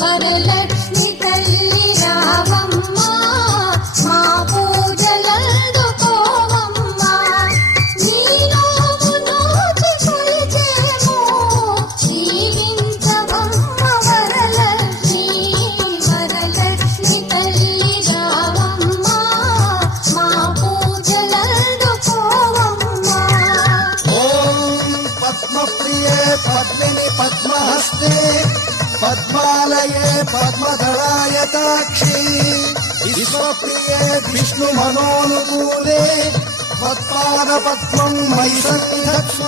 వరలక్ష్మి తల్లి రావమ్మ మా పూజలందుకోవమ్మ నీలోము నోచి కొలిచేము జీవించవమ్మ వరలక్ష్మి వరలక్ష్మి తల్లి రావమ్మ మా పూజలందుకోవమ్మ ఓం పద్మప్రియే పద్మిని పద్మహస్తే పద్మాలయే పద్మదళాయతాక్షి విశ్వప్రియే విష్ణు మనోనుకూలే పద్మాన పద్మం మయి సంధత్స్వ